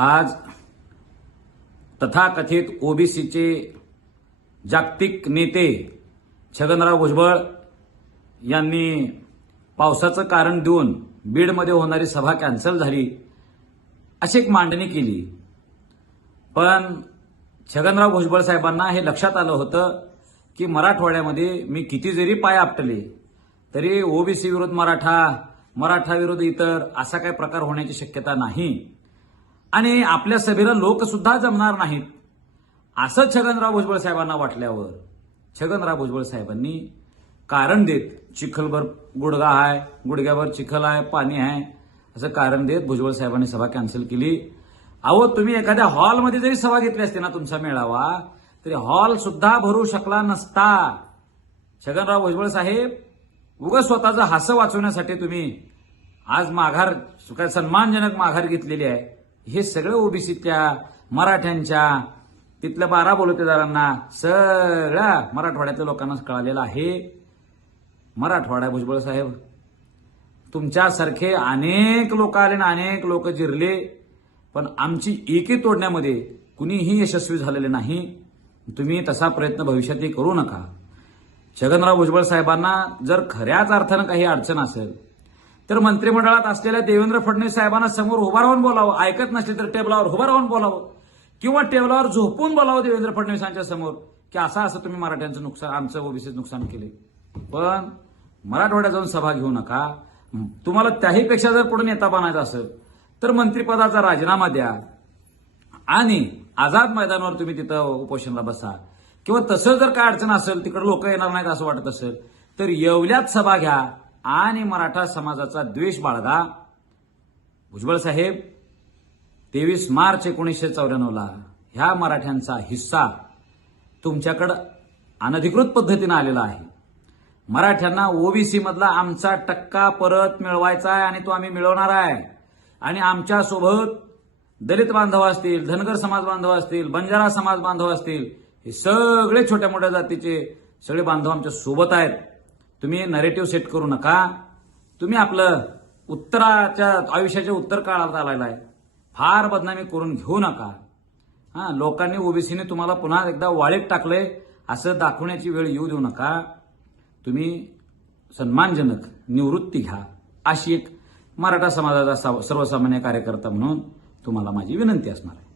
आज तथाकथित ओबीसीचे जागतिक नेते छगनराव भुजबळ यांनी पावसाचं कारण देऊन बीडमध्ये होणारी सभा कॅन्सल झाली अशी एक मांडणी केली. पण छगनराव भुजबळ साहेबांना हे लक्षात आलं होतं की मराठवाड्यामध्ये मी किती जरी पाय आपटले तरी ओबीसी विरुद्ध मराठा विरुद्ध इतर असा काही प्रकार होण्याची शक्यता नाही आणि आपल्या सभेला लोक सुद्धा जमणार नाहीत असं छगनराव भुजबळ साहेबांना वाटल्यावर छगनराव भुजबळ साहेबांनी कारण देत चिखलभर गुडगा आहे, गुडघ्यावर चिखल आहे, पाणी आहे असं कारण देत भुजबळ साहेबांनी सभा कॅन्सल केली. अहो तुम्ही एखाद्या हॉलमध्ये जरी सभा घेतली असती ना तुमचा मेळावा तरी हॉल सुद्धा भरू शकला नसता. छगनराव भुजबळ साहेब उगाच स्वतःचं हास्य वाचवण्यासाठी तुम्ही आज माघार सन्मानजनक माघार घेतलेली आहे. हे सगळं ओबीसीतल्या मराठ्यांच्या तिथल्या 12 बलुतेदारांना सगळ्या मराठवाड्यातल्या लोकांना कळालेलं आहे. मराठवाडा भुजबळ साहेब तुमच्यासारखे अनेक लोक आले ना अनेक लोक जिरले पण आमची एकी तोडण्यामध्ये कुणीही यशस्वी झालेले नाही. तुम्ही तसा प्रयत्न भविष्यातही करू नका. छगनराव भुजबळ साहेबांना जर खऱ्याच अर्थानं काही अडचण असेल तर मंत्रिमंडळात असलेल्या देवेंद्र फडणवीस साहेबांना समोर उभा राहून बोलावं. ऐकत नसले तर टेबलावर उभा राहून बोलावं किंवा टेबलावर झोपून बोलावं देवेंद्र फडणवीसांच्या समोर की असं तुम्ही मराठ्यांचं नुकसान आमचं ओबीसीचं नुकसान केले. पण मराठवाड्यात जाऊन सभा घेऊ नका. तुम्हाला त्याहीपेक्षा जर पुढे नेता बनायचा असेल तर मंत्रिपदाचा राजीनामा द्या आणि आझाद मैदानावर तुम्ही तिथं उपोषणाला बसा किंवा तसं जर काय अडचण असेल तिकडे लोक येणार नाहीत असं वाटत असेल तर येवल्यात सभा घ्या आणि मराठा समाजाचा द्वेष बाळगा. भुजबळ साहेब 23 मार्च 1994 ह्या मराठ्यांचा हिस्सा तुमच्याकडे अनधिकृत पद्धतीने आलेला आहे. मराठ्यांना ओबीसी मधला आमचा टक्का परत मिळवायचा आहे आणि तो आम्ही मिळवणार आहे. आणि आमच्या सोबत दलित बांधव असतील, धनगर समाज बांधव असतील, बंजारा समाज बांधव असतील, हे सगळे छोट्या मोठ्या जातीचे सगळे बांधव आमच्या सोबत आहेत. तुम्ही नरेटिव्ह सेट करू नका. तुम्ही आपलं उत्तराच्या आयुष्याच्या उत्तर काळात आलेला आहे. फार बदनामी करून घेऊ नका. लोकांनी ओबीसीने तुम्हाला पुन्हा एकदा वाळीत टाकलंय असं दाखवण्याची वेळ येऊ देऊ नका. तुम्ही सन्मानजनक निवृत्ती घ्या अशी एक मराठा समाजाचा सर्वसामान्य कार्यकर्ता म्हणून तुम्हाला माझी विनंती असणार आहे.